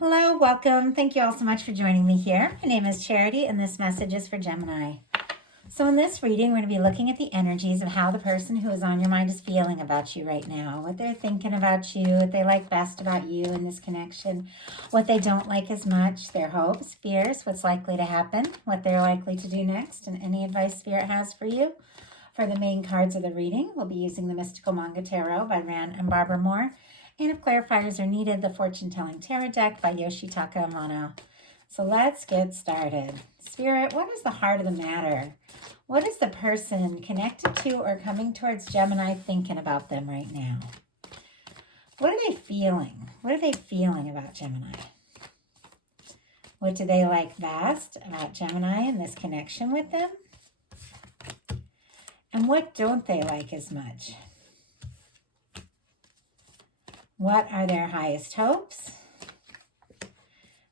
Hello, welcome. Thank you all so much for joining me here. My name is Charity, and this message is for Gemini. So in this reading, we're going to be looking at the energies of how the person who is on your mind is feeling about you right now, what they're thinking about you, what they like best about you in this connection, what they don't like as much, their hopes, fears, what's likely to happen, what they're likely to do next, and any advice Spirit has for you. For the main cards of the reading, we'll be using the Mystical Manga Tarot by Rand and Barbara Moore. And if clarifiers are needed, the Fortune Telling Tarot Deck by Yoshitaka Amano. So let's get started. Spirit, what is the heart of the matter? What is the person connected to or coming towards Gemini thinking about them right now? What are they feeling? What are they feeling about Gemini? What do they like best about Gemini and this connection with them? And what don't they like as much? What are their highest hopes?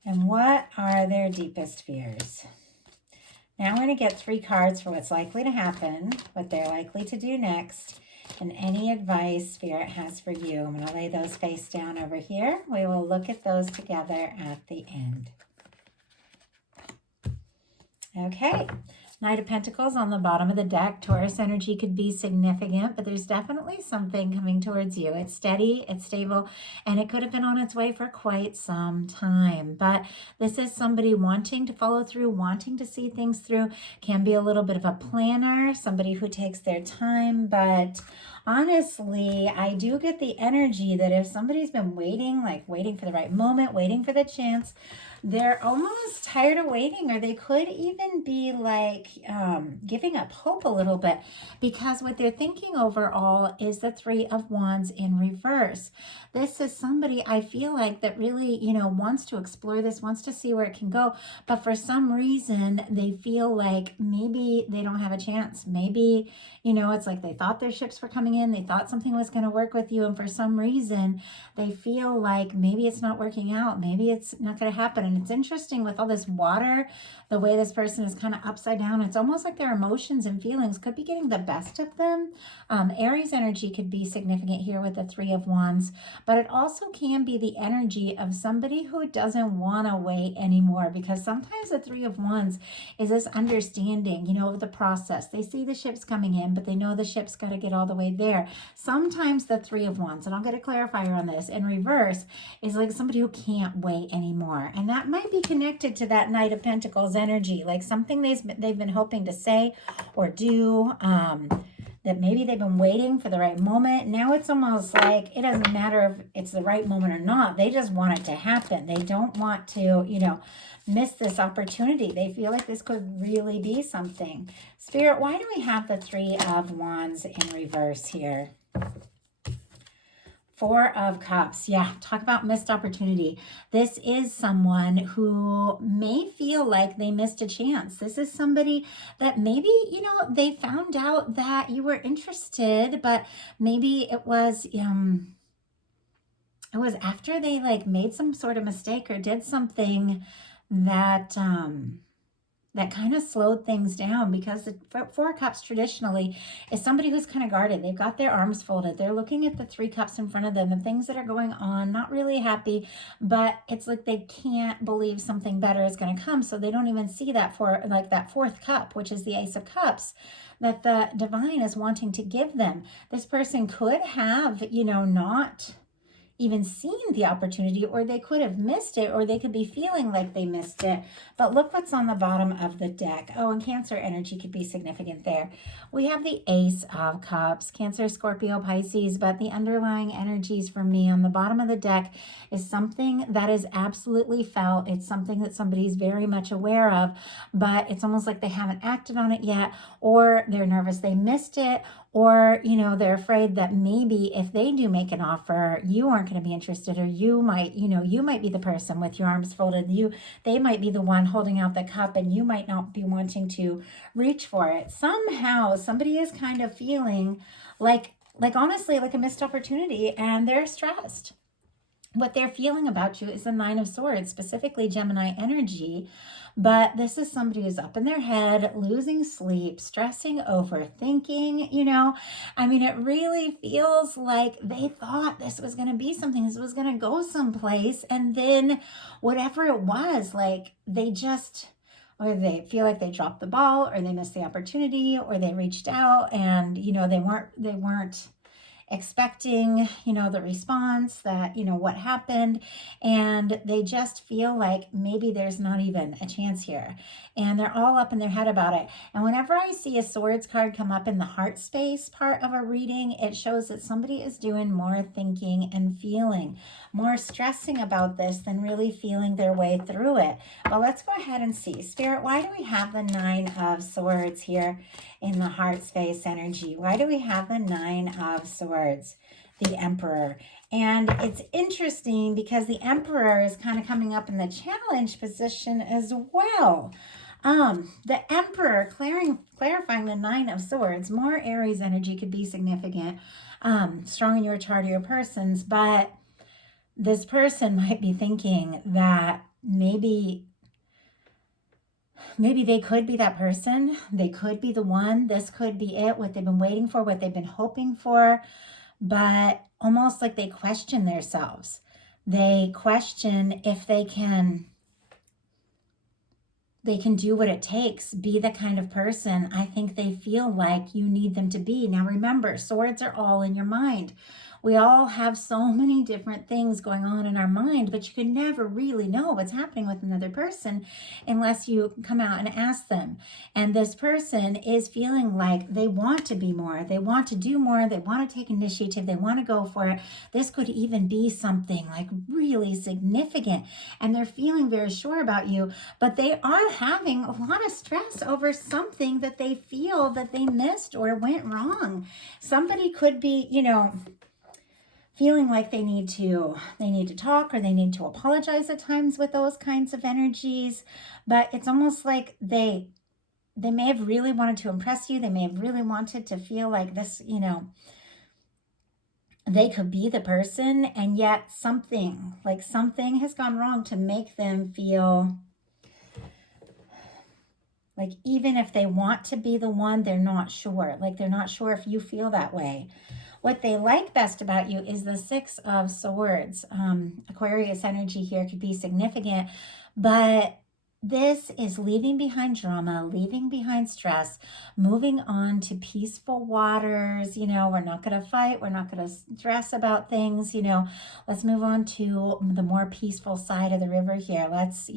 And what are their deepest fears? Now I'm going to get 3 cards for what's likely to happen, what they're likely to do next, and any advice Spirit has for you. I'm going to lay those face down over here. We will look at those together at the end. Okay. Knight of Pentacles on the bottom of the deck. Taurus energy could be significant, but there's definitely something coming towards you. It's steady, it's stable, and it could have been on its way for quite some time. But this is somebody wanting to follow through, wanting to see things through. Can be a little bit of a planner, somebody who takes their time, but honestly, I do get the energy that if somebody's been waiting, like waiting for the right moment, waiting for the chance, they're almost tired of waiting, or they could even be like giving up hope a little bit, because what they're thinking overall is the 3 of Wands in reverse. This is somebody I feel like that really, wants to explore this, wants to see where it can go, but for some reason they feel like maybe they don't have a chance. Maybe, it's like they thought their ships were coming in, they thought something was going to work with you, and for some reason they feel like maybe it's not working out, maybe it's not going to happen. And it's interesting with all this water, the way this person is kind of upside down, it's almost like their emotions and feelings could be getting the best of them. Aries energy could be significant here with the 3 of Wands, but it also can be the energy of somebody who doesn't want to wait anymore, because sometimes the 3 of Wands is this understanding, of the process. They see the ships coming in, but they know the ship's got to get all the way there. Sometimes the 3 of Wands, and I'll get a clarifier on this, in reverse is like somebody who can't wait anymore. And that might be connected to that Knight of Pentacles energy, like something they've been hoping to say or do, that maybe they've been waiting for the right moment. Now it's almost like it doesn't matter if it's the right moment or not. They just want it to happen. They don't want to, miss this opportunity. They feel like this could really be something. Spirit, why do we have the 3 of Wands in reverse here? 4 of Cups. Yeah, talk about missed opportunity. This is someone who may feel like they missed a chance. This is somebody that maybe, they found out that you were interested, but maybe it was after they like made some sort of mistake or did something that that kind of slowed things down, because the 4 Cups traditionally is somebody who's kind of guarded. They've got their arms folded. They're looking at the 3 Cups in front of them, the things that are going on, not really happy, but it's like they can't believe something better is going to come. So they don't even see that that 4th cup, which is the Ace of Cups, that the divine is wanting to give them. This person could have, not even seen the opportunity, or they could have missed it, or they could be feeling like they missed it. But look what's on the bottom of the deck. Oh, and Cancer energy could be significant there. We have the Ace of Cups, Cancer, Scorpio, Pisces, but the underlying energies for me on the bottom of the deck is something that is absolutely felt. It's something that somebody's very much aware of, but it's almost like they haven't acted on it yet, or they're nervous they missed it, or, they're afraid that maybe if they do make an offer, you aren't going to be interested, or you might be the person with your arms folded. They might be the one holding out the cup, and you might not be wanting to reach for it. Somehow, somebody is kind of feeling like honestly, like a missed opportunity, and they're stressed. what they're feeling about you is the Nine of Swords, specifically Gemini energy. But this is somebody who's up in their head, losing sleep, stressing, overthinking, I mean, it really feels like they thought this was going to be something, this was going to go someplace. And then whatever it was, like they just, or they feel like they dropped the ball, or they missed the opportunity, or they reached out and, they weren't expecting, the response that, what happened. And they just feel like maybe there's not even a chance here. And they're all up in their head about it. And whenever I see a swords card come up in the heart space part of a reading, it shows that somebody is doing more thinking and feeling, more stressing about this than really feeling their way through it. But let's go ahead and see. Spirit, why do we have the Nine of Swords here in the heart space energy? Why do we have the Nine of Swords? The Emperor. And it's interesting because the Emperor is kind of coming up in the challenge position as well. The Emperor, clarifying the Nine of Swords, more Aries energy could be significant, strong in your chart or your person's, but this person might be thinking that maybe they could be that person. They could be the one. This could be it, what they've been waiting for, what they've been hoping for, but almost like they question themselves. They question if they can do what it takes, be the kind of person I think they feel like you need them to be. Now remember, swords are all in your mind. We all have so many different things going on in our mind, but you can never really know what's happening with another person unless you come out and ask them. And this person is feeling like they want to be more, they want to do more, they want to take initiative, they want to go for it. This could even be something like really significant, and they're feeling very sure about you, but they are having a lot of stress over something that they feel that they missed or went wrong. Somebody could be, feeling like they need to talk, or they need to apologize at times with those kinds of energies. But it's almost like they may have really wanted to impress you. They may have really wanted to feel like this, they could be the person, and yet something has gone wrong to make them feel like even if they want to be the one, they're not sure. Like they're not sure if you feel that way. What they like best about you is the Six of Swords. Aquarius energy here could be significant, but this is leaving behind drama, leaving behind stress, moving on to peaceful waters. We're not going to fight. We're not going to stress about things. Let's move on to the more peaceful side of the river here. Let's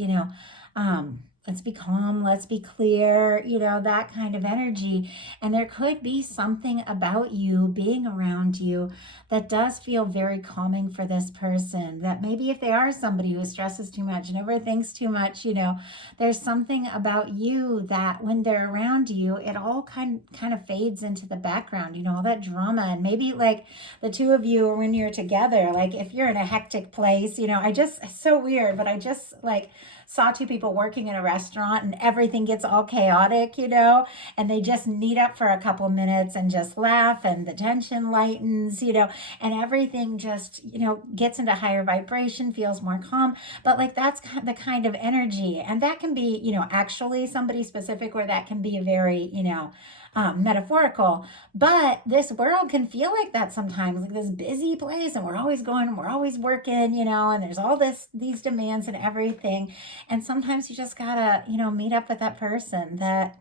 be calm, let's be clear, that kind of energy. And there could be something about you being around you that does feel very calming for this person, that maybe if they are somebody who stresses too much and overthinks too much, there's something about you that when they're around you, it all kind of fades into the background, all that drama. And maybe like the two of you, when you're together, like if you're in a hectic place, it's so weird, but I just like saw two people working in a restaurant and everything gets all chaotic, and they just meet up for a couple minutes and just laugh, and the tension lightens, and everything just, gets into higher vibration, feels more calm. But like that's the kind of energy. And that can be, actually somebody specific, or that can be a very, metaphorical. But this world can feel like that sometimes, like this busy place, and we're always going and we're always working, and there's all these demands and everything. And sometimes you just gotta, meet up with that person that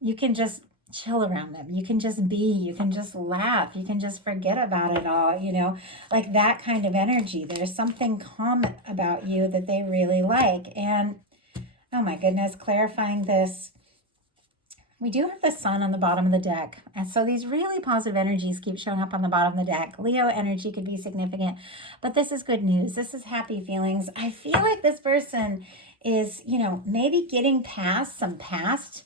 you can just chill around them. You can just be, you can just laugh, you can just forget about it all, like that kind of energy. There's something calm about you that they really like. And oh my goodness, clarifying this, we do have the Sun on the bottom of the deck. And so these really positive energies keep showing up on the bottom of the deck. Leo energy could be significant, but this is good news. This is happy feelings. I feel like this person is, maybe getting past some past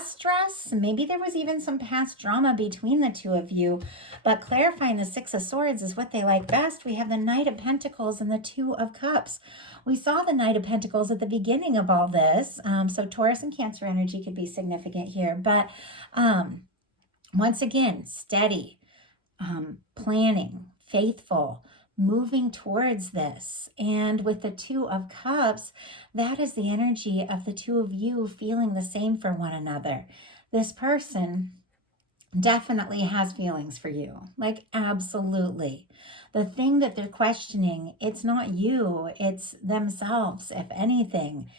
stress. Maybe there was even some past drama between the two of you. But clarifying the Six of Swords is what they like best. We have the Knight of Pentacles and the Two of Cups. We saw the Knight of Pentacles at the beginning of all this. So Taurus and Cancer energy could be significant here. But once again, steady, planning, faithful, moving towards this. And with the Two of Cups, that is the energy of the two of you feeling the same for one another. This person definitely has feelings for you, like absolutely. The thing that they're questioning, it's not you, it's themselves, if anything.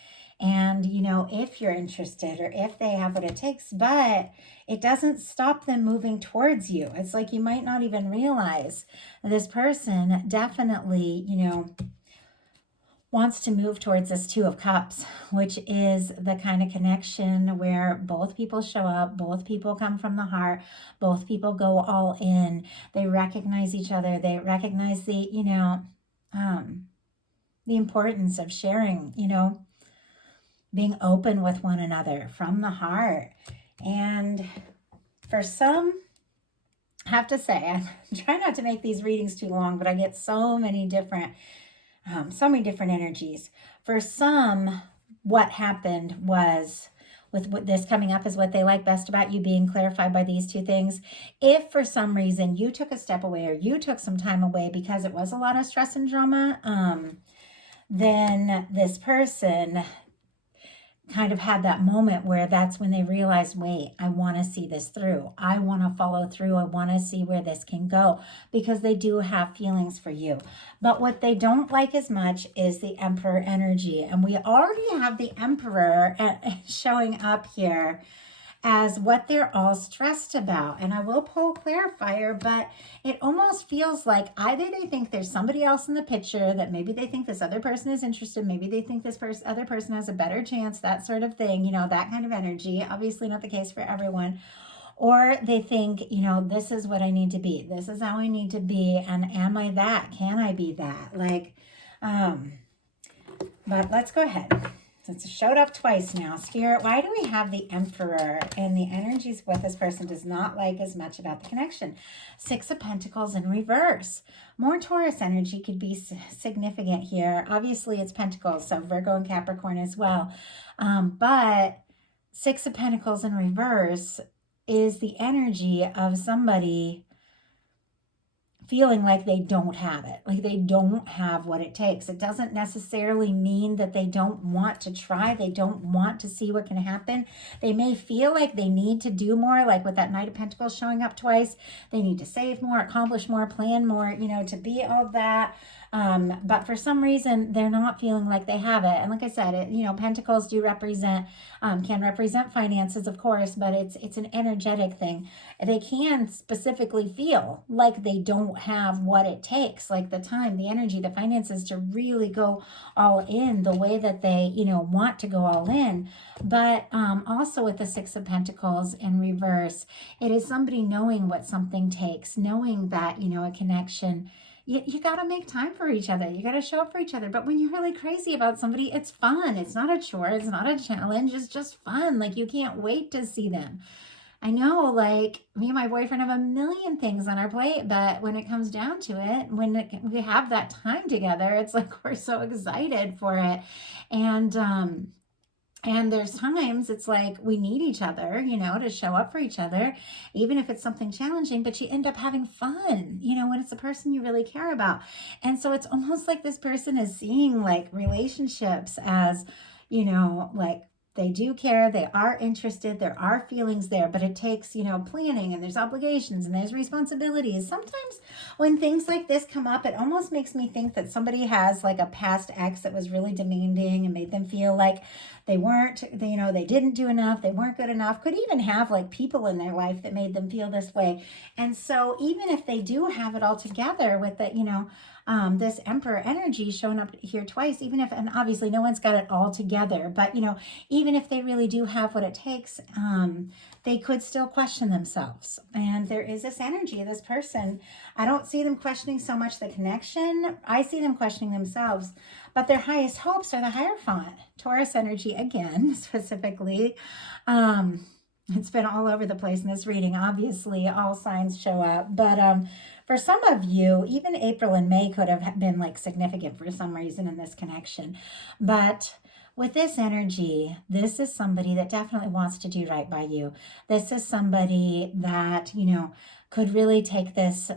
And, if you're interested or if they have what it takes, but it doesn't stop them moving towards you. It's like you might not even realize this person definitely, wants to move towards this Two of Cups, which is the kind of connection where both people show up, both people come from the heart, both people go all in. They recognize each other. They recognize the importance of sharing, being open with one another from the heart. And for some, I have to say, I try not to make these readings too long, but I get so many different energies. For some, what happened was, with what this coming up is what they like best about you being clarified by these two things. If for some reason you took a step away or you took some time away because it was a lot of stress and drama, then this person kind of had that moment where that's when they realized, wait, I want to see this through. I want to follow through. I want to see where this can go, because they do have feelings for you. But what they don't like as much is the Emperor energy. And we already have the Emperor showing up here as what they're all stressed about. And I will pull a clarifier, but it almost feels like either they think there's somebody else in the picture, that maybe they think this other person is interested, maybe they think this other person has a better chance, that sort of thing, that kind of energy. Obviously not the case for everyone. Or they think, this is what I need to be. This is how I need to be. And am I that? Can I be that? But let's go ahead. Since it showed up twice now, Spirit, why do we have the Emperor and the energies what this person does not like as much about the connection? Six of Pentacles in reverse. More Taurus energy could be significant here. Obviously, it's Pentacles, so Virgo and Capricorn as well. But Six of Pentacles in reverse is the energy of somebody feeling like they don't have it, like they don't have what it takes. It doesn't necessarily mean that they don't want to try. They don't want to see what can happen. They may feel like they need to do more, like with that Knight of Pentacles showing up twice. They need to save more, accomplish more, plan more, to be all that. But for some reason, they're not feeling like they have it. And like I said, Pentacles do represent, can represent finances, of course, but it's an energetic thing. They can specifically feel like they don't have what it takes, like the time, the energy, the finances to really go all in the way that they, want to go all in. But also with the Six of Pentacles in reverse, it is somebody knowing what something takes, knowing that, a connection, you got to make time for each other. You got to show up for each other. But when you're really crazy about somebody, it's fun. It's not a chore. It's not a challenge. It's just fun. Like, you can't wait to see them. I know, like, me and my boyfriend have a million things on our plate, but when it comes down to it, when we have that time together, it's like we're so excited for it. And there's times it's like we need each other, to show up for each other, even if it's something challenging, but you end up having fun, when it's a person you really care about. And so it's almost like this person is seeing like relationships as, like, they do care, they are interested, there are feelings there, but it takes, planning, and there's obligations and there's responsibilities. Sometimes when things like this come up, it almost makes me think that somebody has like a past ex that was really demanding and made them feel like they weren't, they didn't do enough, they weren't good enough. Could even have like people in their life that made them feel this way. And so even if they do have it all together with the, this Emperor energy showing up here twice, even if, and obviously no one's got it all together, but even if they really do have what it takes, they could still question themselves. And there is this energy of this person. I don't see them questioning so much the connection. I see them questioning themselves, but their highest hopes are the Hierophant. Taurus energy again, specifically. It's been all over the place in this reading. Obviously, all signs show up, but for some of you, even April and May could have been like significant for some reason in this connection. But with this energy, this is somebody that definitely wants to do right by you. This is somebody that, could really take this,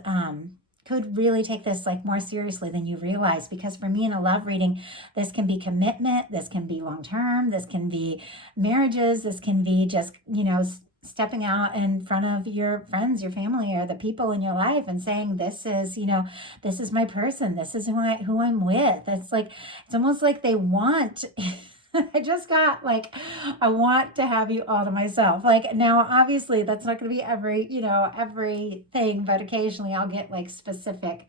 could really take this like more seriously than you realize. Because for me in a love reading, this can be commitment, this can be long term, this can be marriages, this can be just, stepping out in front of your friends, your family, or the people in your life and saying, this is, this is my person, this is who I'm with. It's like, it's almost like they want I just got like, I want to have you all to myself. Like, now, obviously, that's not going to be everything, but occasionally I'll get like specific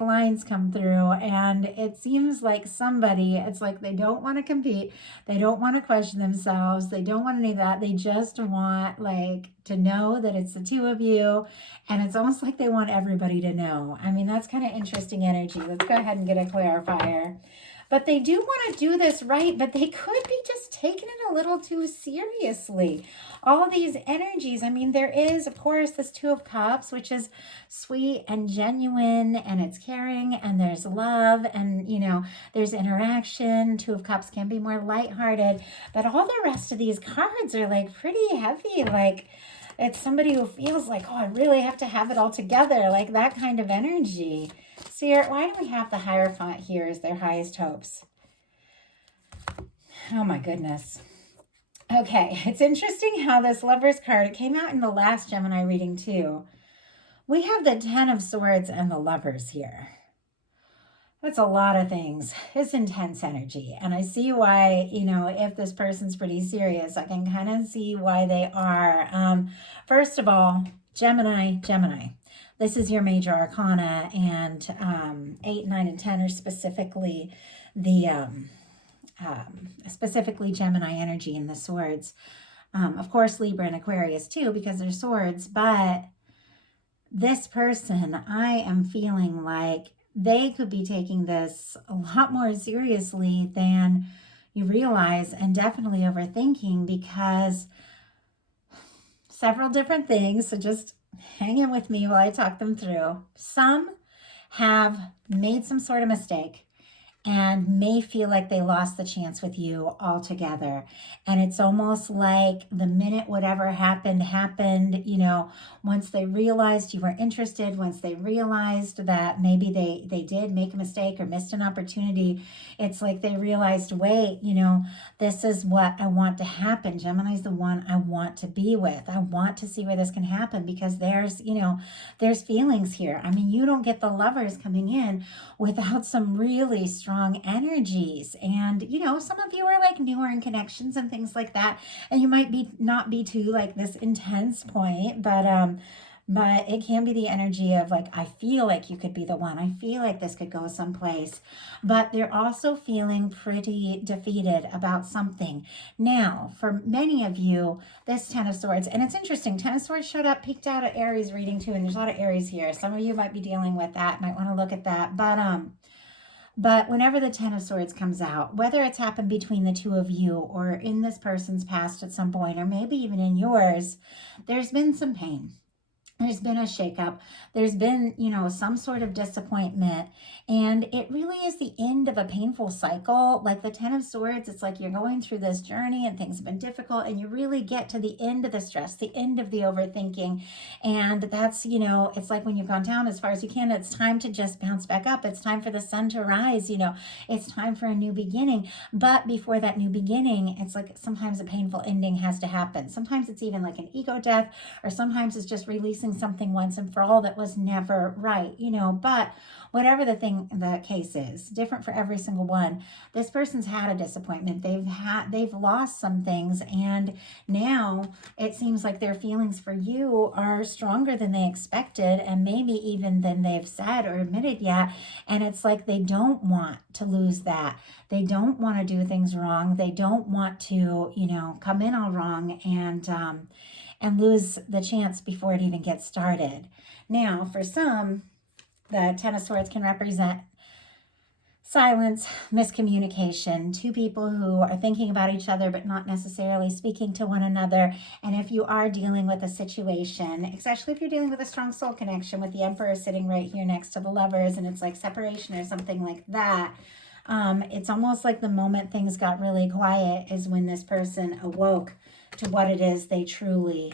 lines come through, and it seems like somebody, it's like they don't want to compete, they don't want to question themselves, they don't want any of that, they just want like to know that it's the two of you, and it's almost like they want everybody to know. I mean, that's kind of interesting energy. Let's go ahead and get a clarifier. But they do want to do this right, but they could be just taking it a little too seriously. All these energies, I mean, there is, of course, this Two of Cups, which is sweet and genuine, and it's caring, and there's love, and, there's interaction. Two of Cups can be more lighthearted, but all the rest of these cards are like pretty heavy, like it's somebody who feels like, oh, I really have to have it all together, like that kind of energy. Seer, why do we have the Hierophant here as their highest hopes? Oh my goodness. Okay, it's interesting how this Lover's card, it came out in the last Gemini reading too. We have the Ten of Swords and the Lovers here. That's a lot of things. It's intense energy. And I see why, if this person's pretty serious, I can kind of see why they are. First of all, Gemini. This is your major arcana, and 8, 9, and 10 are specifically the specifically Gemini energy in the swords. Of course, Libra and Aquarius too, because they're swords. But this person, I am feeling like they could be taking this a lot more seriously than you realize, and definitely overthinking, because several different things. So just hang in with me while I talk them through. Some have made some sort of mistake and may feel like they lost the chance with you altogether. And it's almost like the minute whatever happened, once they realized you were interested, once they realized that maybe they did make a mistake or missed an opportunity, it's like they realized, wait, this is what I want to happen. Gemini's the one I want to be with. I want to see where this can happen, because there's feelings here. I mean, you don't get the Lovers coming in without some really strong energies. And, some of you are like newer in connections and things like that, and you might not be to like this intense point, but it can be the energy of like, I feel like you could be the one. I feel like this could go someplace. But they're also feeling pretty defeated about something. Now, for many of you, this Ten of Swords, and it's interesting, Ten of Swords showed up, peeked out at Aries reading too, and there's a lot of Aries here. Some of you might be dealing with that, might want to look at that. But whenever the Ten of Swords comes out, whether it's happened between the two of you or in this person's past at some point, or maybe even in yours, there's been some pain. There's been a shakeup. There's been, some sort of disappointment. And it really is the end of a painful cycle. Like the Ten of Swords, it's like you're going through this journey and things have been difficult, and you really get to the end of the stress, the end of the overthinking. And that's, it's like when you've gone down as far as you can, it's time to just bounce back up. It's time for the sun to rise, it's time for a new beginning. But before that new beginning, it's like sometimes a painful ending has to happen. Sometimes it's even like an ego death, or sometimes it's just releasing something once and for all that was never right, but whatever the case is, different for every single one. This person's had a disappointment. They've lost some things, and now it seems like their feelings for you are stronger than they expected, and maybe even than they've said or admitted yet. And it's like they don't want to lose that. They don't want to do things wrong. They don't want to, come in all wrong and lose the chance before it even gets started. Now, for some, the Ten of Swords can represent silence, miscommunication, two people who are thinking about each other but not necessarily speaking to one another. And if you are dealing with a situation, especially if you're dealing with a strong soul connection with the Emperor sitting right here next to the Lovers, and it's like separation or something like that, it's almost like the moment things got really quiet is when this person awoke to what it is they truly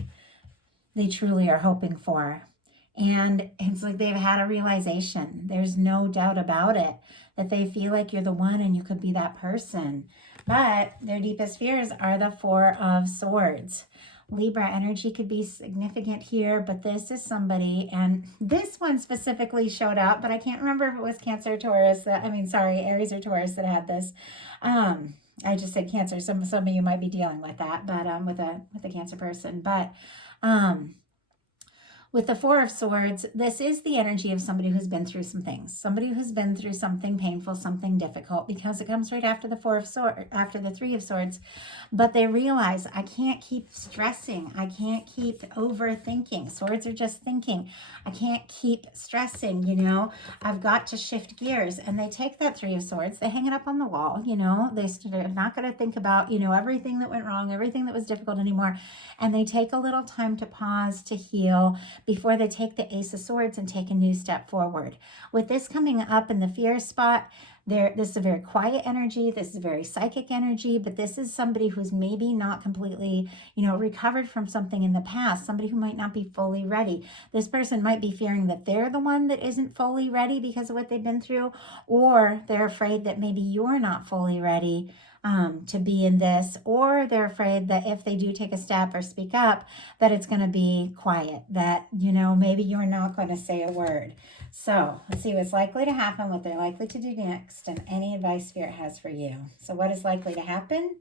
are hoping for. And it's like they've had a realization. There's no doubt about it that they feel like you're the one and you could be that person. But their deepest fears are the Four of Swords. Libra energy could be significant here, but this is somebody, and this one specifically showed up, but I can't remember if it was Cancer or Taurus. Aries or Taurus that had this. I just said Cancer. Some of you might be dealing with that, but with a Cancer person. But with the Four of Swords, this is the energy of somebody who's been through some things, somebody who's been through something painful, something difficult, because it comes right after after the Three of Swords. But they realize, I can't keep stressing. I can't keep overthinking. Swords are just thinking. I can't keep stressing, I've got to shift gears. And they take that Three of Swords, they hang it up on the wall, they're not going to think about, everything that went wrong, everything that was difficult anymore. And they take a little time to pause, to heal, before they take the Ace of Swords and take a new step forward. With this coming up in the fear spot, this is a very quiet energy. This is a very psychic energy, but this is somebody who's maybe not completely, recovered from something in the past, somebody who might not be fully ready. This person might be fearing that they're the one that isn't fully ready because of what they've been through, or they're afraid that maybe you're not fully ready to be in this, or they're afraid that if they do take a step or speak up, that it's going to be quiet, that, maybe you're not going to say a word. So let's see what's likely to happen, what they're likely to do next, and any advice Spirit has for you. So what is likely to happen?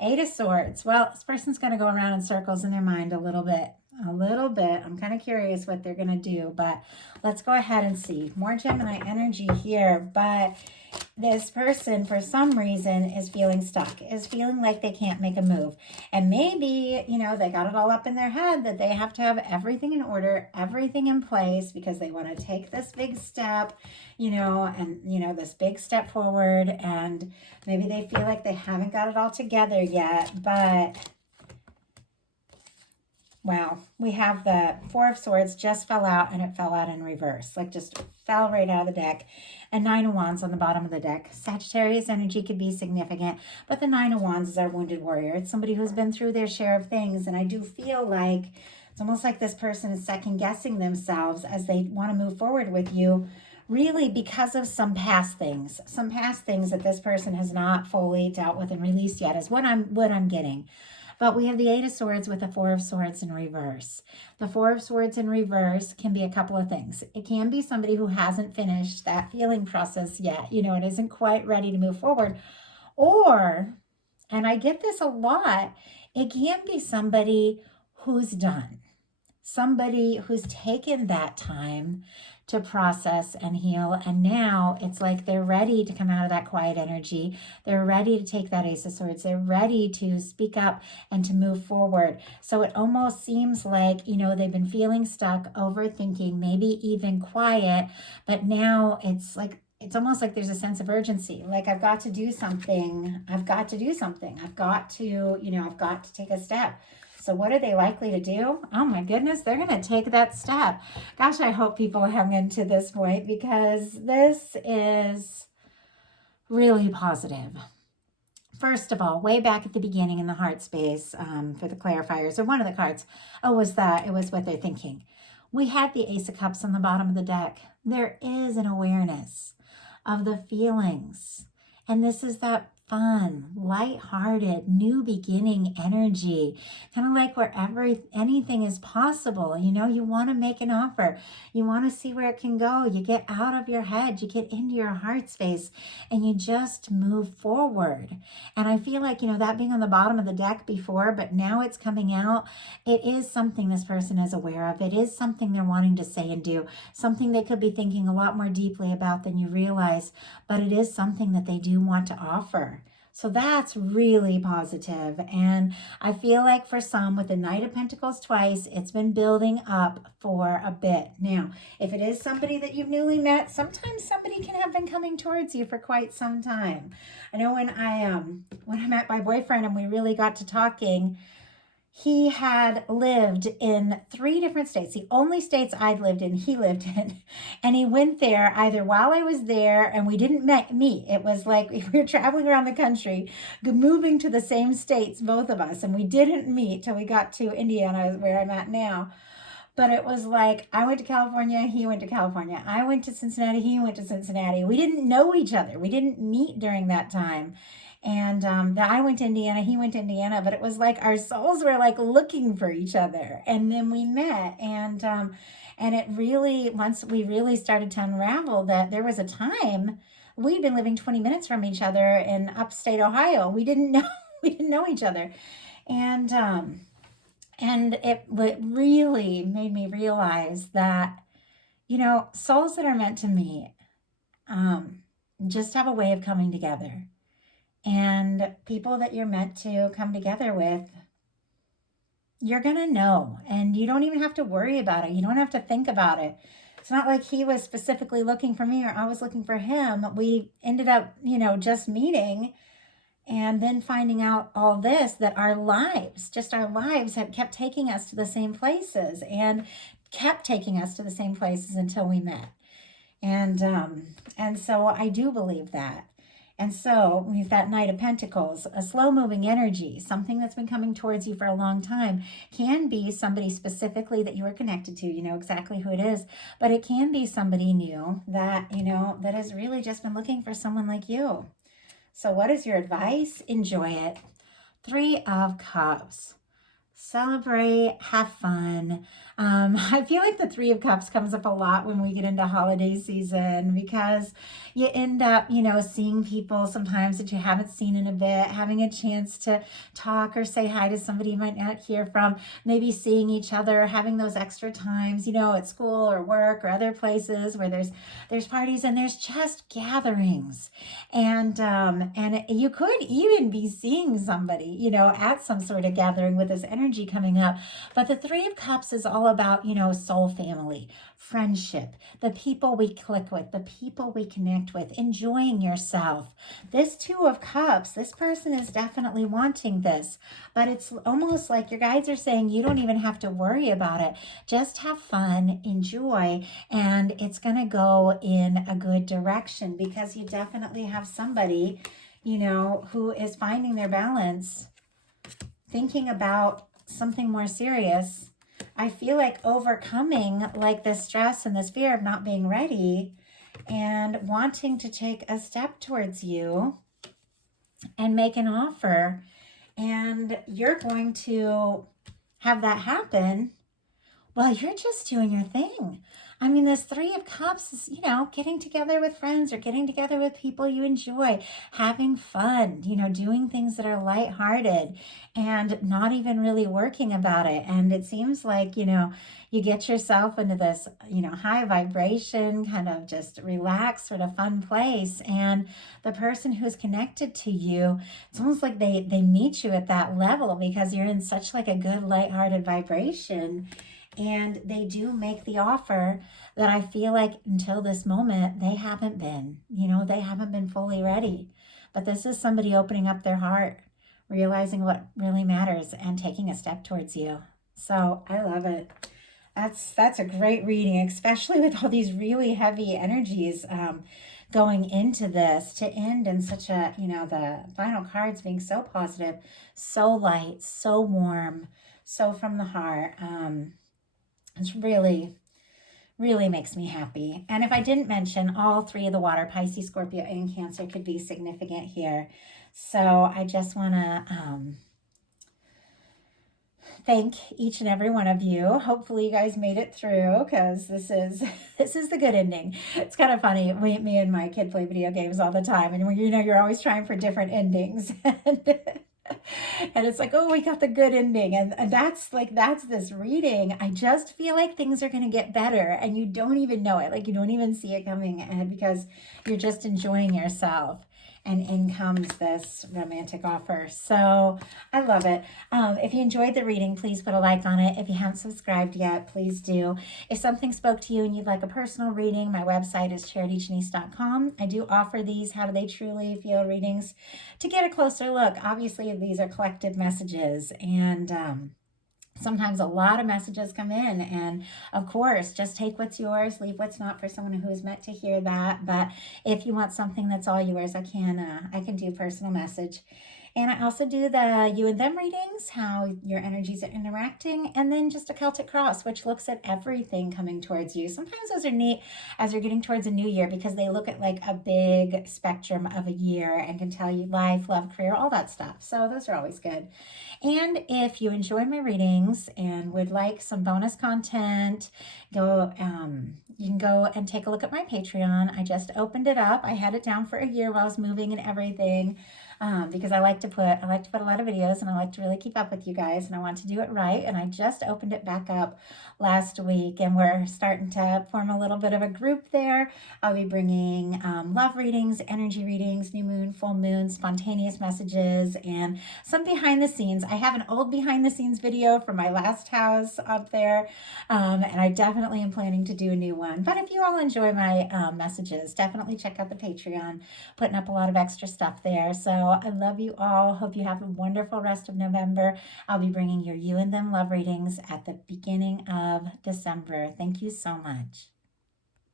Eight of Swords. Well, this person's going to go around in circles in their mind a little bit. I'm kind of curious what they're going to do, but let's go ahead and see. More Gemini energy here, but this person, for some reason, is feeling stuck, is feeling like they can't make a move. And maybe, they got it all up in their head that they have to have everything in order, everything in place, because they want to take this big step, this big step forward. And maybe they feel like they haven't got it all together yet, but wow, we have the Four of Swords just fell out, and it fell out in reverse, like just fell right out of the deck. And Nine of Wands on the bottom of the deck. Sagittarius energy could be significant, but the Nine of Wands is our wounded warrior. It's somebody who's been through their share of things, and I do feel like it's almost like this person is second guessing themselves as they want to move forward with you, really because of some past things that this person has not fully dealt with and released yet, is what I'm getting. But we have the Eight of Swords with the Four of Swords in reverse. The Four of Swords in reverse can be a couple of things. It can be somebody who hasn't finished that healing process yet. It isn't quite ready to move forward. Or, and I get this a lot, it can be somebody who's done. Somebody who's taken that time to process and heal, and now it's like they're ready to come out of that quiet energy. They're ready to take that Ace of Swords. They're ready to speak up and to move forward. So it almost seems like, they've been feeling stuck, overthinking, maybe even quiet, but now it's almost like there's a sense of urgency. Like, I've got to do something. I've got to take a step. So what are they likely to do? Oh my goodness, they're going to take that step. Gosh, I hope people hung into this point, because this is really positive. First of all, way back at the beginning in the heart space, for the clarifiers, or one of the cards, it was what they're thinking. We had the Ace of Cups on the bottom of the deck. There is an awareness of the feelings. And this is that fun, lighthearted, new beginning energy, kind of like where anything is possible. You want to make an offer. You want to see where it can go. You get out of your head, you get into your heart space, and you just move forward. And I feel like, that being on the bottom of the deck before, but now it's coming out. It is something this person is aware of. It is something they're wanting to say and do, something they could be thinking a lot more deeply about than you realize, but it is something that they do want to offer. So that's really positive. And I feel like for some, with the Knight of Pentacles twice, it's been building up for a bit. Now, if it is somebody that you've newly met, sometimes somebody can have been coming towards you for quite some time. I know when I met my boyfriend and we really got to talking, he had lived in 3 different states. The only states I'd lived in, he lived in. And he went there either while I was there, and we didn't meet. It was like we were traveling around the country, moving to the same states, both of us. And we didn't meet till we got to Indiana, where I'm at now. But it was like, I went to California, he went to California. I went to Cincinnati, he went to Cincinnati. We didn't know each other. We didn't meet during that time. And I went to Indiana, he went to Indiana, but it was like our souls were like looking for each other. And then we met. And it really, once we really started to unravel that there was a time we'd been living 20 minutes from each other in upstate Ohio. We didn't know, we didn't know each other. And it really made me realize that, souls that are meant to meet just have a way of coming together. And people that you're meant to come together with, you're going to know. And you don't even have to worry about it. You don't have to think about it. It's not like he was specifically looking for me or I was looking for him. We ended up, just meeting and then finding out all this, that our lives have kept taking us to the same places and kept taking us to the same places until we met. And so I do believe that. And so we've got Knight of Pentacles, a slow-moving energy, something that's been coming towards you for a long time. Can be somebody specifically that you are connected to, you know exactly who it is, but it can be somebody new that, that has really just been looking for someone like you. So what is your advice? Enjoy it. 3 of Cups. Celebrate, have fun. I feel like the 3 of Cups comes up a lot when we get into holiday season because you end up, seeing people sometimes that you haven't seen in a bit, having a chance to talk or say hi to somebody you might not hear from, maybe seeing each other, having those extra times, at school or work or other places where there's parties and there's just gatherings. And you could even be seeing somebody, at some sort of gathering with this energy coming up. But the 3 of Cups is all about, soul family, friendship, the people we click with, the people we connect with, enjoying yourself. This 2 of Cups, this person is definitely wanting this, but it's almost like your guides are saying you don't even have to worry about it. Just have fun, enjoy, and it's going to go in a good direction because you definitely have somebody, who is finding their balance, thinking about something more serious. I feel like overcoming like this stress and this fear of not being ready and wanting to take a step towards you and make an offer. And you're going to have that happen while you're just doing your thing. I mean, this 3 of Cups is, getting together with friends or getting together with people you enjoy, having fun, doing things that are lighthearted and not even really working about it. And it seems like, you get yourself into this, high vibration, kind of just relaxed, sort of fun place. And the person who's connected to you, it's almost like they meet you at that level because you're in such like a good, lighthearted vibration. And they do make the offer that I feel like until this moment, they haven't been, they haven't been fully ready. But this is somebody opening up their heart, realizing what really matters and taking a step towards you. So I love it. That's a great reading, especially with all these really heavy energies going into this to end in such a, the final cards being so positive, so light, so warm, so from the heart. It's really makes me happy. And if I didn't mention, all 3 of the water, Pisces, Scorpio, and Cancer could be significant here. So I just want to thank each and every one of you. Hopefully you guys made it through because this is the good ending. It's kind of funny. Me and my kid play video games all the time. And you're always trying for different endings. And it's like, oh, we got the good ending. And that's this reading. I just feel like things are going to get better and you don't even know it. Like you don't even see it coming ahead because you're just enjoying yourself. And in comes this romantic offer. So I love it. If you enjoyed the reading, please put a like on it. If you haven't subscribed yet, please do. If something spoke to you and you'd like a personal reading, my website is charityjanice.com. I do offer these How Do They Truly Feel readings to get a closer look. Obviously, these are collective messages and sometimes a lot of messages come in, and of course, just take what's yours, leave what's not for someone who is meant to hear that. But if you want something that's all yours, I can do personal message. And I also do the you and them readings, how your energies are interacting, and then just a Celtic cross, which looks at everything coming towards you. Sometimes those are neat as you're getting towards a new year because they look at like a big spectrum of a year and can tell you life, love, career, all that stuff. So those are always good. And if you enjoy my readings and would like some bonus content, you can go and take a look at my Patreon. I just opened it up. I had it down for a year while I was moving and everything. Because I like to put a lot of videos and I like to really keep up with you guys and I want to do it right. And I just opened it back up last week and we're starting to form a little bit of a group there. I'll be bringing love readings, energy readings, new moon, full moon, spontaneous messages, and some behind the scenes. I have an old behind the scenes video from my last house up there, and I definitely am planning to do a new one. But if you all enjoy my messages, definitely check out the Patreon, putting up a lot of extra stuff there. So I love you all. Hope you have a wonderful rest of November. I'll be bringing your you and them love readings at the beginning of December. Thank you so much.